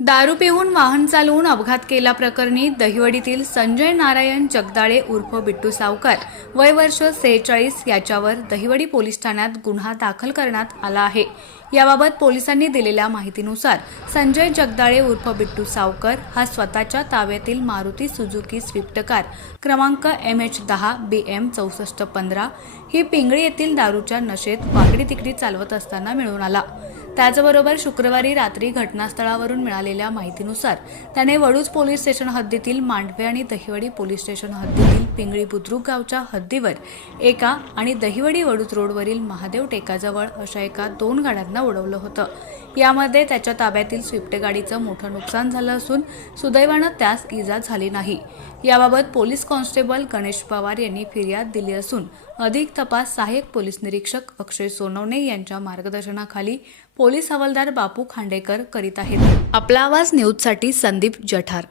दारू पिऊन वाहन चालवून अपघात केला प्रकरणी दहिवडीतील संजय नारायण जगदाळे उर्फ बिट्टू सावकार. वय वर्ष सेहेचाळीस याच्यावर दहिवडी पोलीस ठाण्यात गुन्हा दाखल करण्यात आला आहे. याबाबत पोलिसांनी दिलेल्या माहितीनुसार संजय जगदाळे उर्फ बिट्टू सावकर हा स्वतःच्या ताब्यातील मारुती सुझुकी स्विफ्ट कार क्रमांक एम एच दहा बी एम चौसष्ट पंधरा ही पिंगळी येथील दारूच्या नशेत वाकडी तिकडी चालवत असताना मिळून आला. त्याचबरोबर शुक्रवारी रात्री घटनास्थळावरून मिळाले मिळालेल्या माहितीनुसार त्याने वडूज पोलीस स्टेशन हद्दीतील मांडवे आणि दहिवडी पोलीस स्टेशन हद्दीतील पिंगळी बुद्रुक गावच्या हद्दीवर एका आणि दहिवडी वडूज रोडवरील महादेव टेकाजवळ अशा एका दोन गाड्यांना उडवलं होतं. यामध्ये त्याच्या ताब्यातील स्विफ्ट गाडीचं मोठं नुकसान झालं असून सुदैवानं त्यास इजा झाली नाही. याबाबत पोलीस कॉन्स्टेबल गणेश पवार यांनी फिर्याद दिली असून अधिक तपास सहाय्यक पोलीस निरीक्षक अक्षय सोनवणे यांच्या मार्गदर्शनाखाली पोलीस हवालदार बापू खांडेकर करीत आहेत. आपला आवाज न्यूजसाठी संदीप जठार.